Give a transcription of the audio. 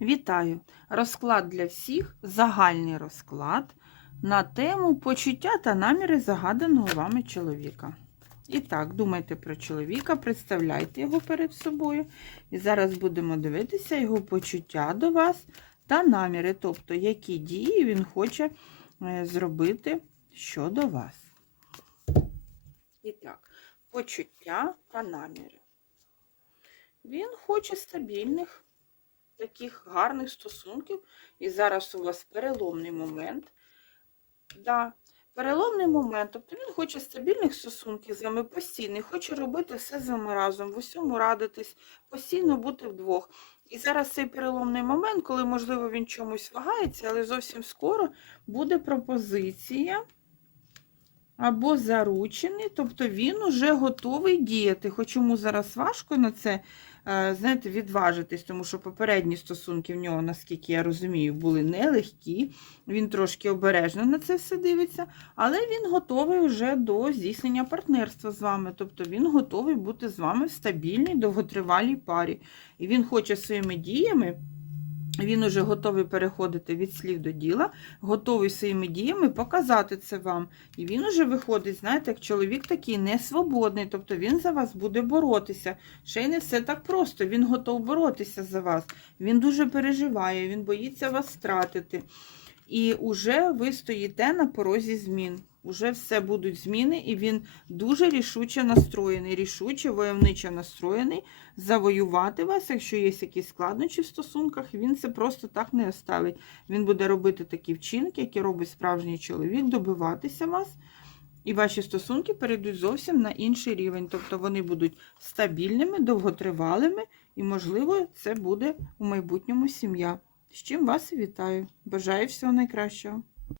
Вітаю! Розклад для всіх, загальний розклад на тему почуття та наміри загаданого вами чоловіка. І так, думайте про чоловіка, представляйте його перед собою. І зараз будемо дивитися його почуття до вас та наміри, тобто, які дії він хоче е, зробити щодо вас. І так, почуття та наміри. Він хоче стабільних таких гарних стосунків. І зараз у вас переломний момент. Да, переломний момент. Тобто він хоче стабільних стосунків з вами постійно, і хоче робити все з вами разом, в усьому радитись, постійно бути вдвох. І зараз цей переломний момент, коли, можливо, він чомусь вагається, але зовсім скоро буде пропозиція або заручений, тобто він уже готовий діяти. Хоч йому зараз важко на це знаєте, відважитись, тому що попередні стосунки в нього, наскільки я розумію, були нелегкі. Він трошки обережно на це все дивиться, але він готовий вже до здійснення партнерства з вами. Тобто він готовий бути з вами в стабільній, довготривалій парі. І він хоче своїми діями. Він уже готовий переходити від слів до діла, готовий своїми діями показати це вам. І він уже виходить, знаєте, як чоловік такий несвободний, тобто він за вас буде боротися. Ще й не все так просто. Він готов боротися за вас. Він дуже переживає, він боїться вас втратити. І уже ви стоїте на порозі змін. Уже все будуть зміни, і він дуже рішуче настроєний, рішуче, войовниче настроєний завоювати вас, якщо є якісь складнощі в стосунках, він це просто так не оставить. Він буде робити такі вчинки, які робить справжній чоловік, добиватися вас. І ваші стосунки перейдуть зовсім на інший рівень. Тобто вони будуть стабільними, довготривалими, і, можливо, це буде у майбутньому сім'я. З чим вас і вітаю. Бажаю всього найкращого.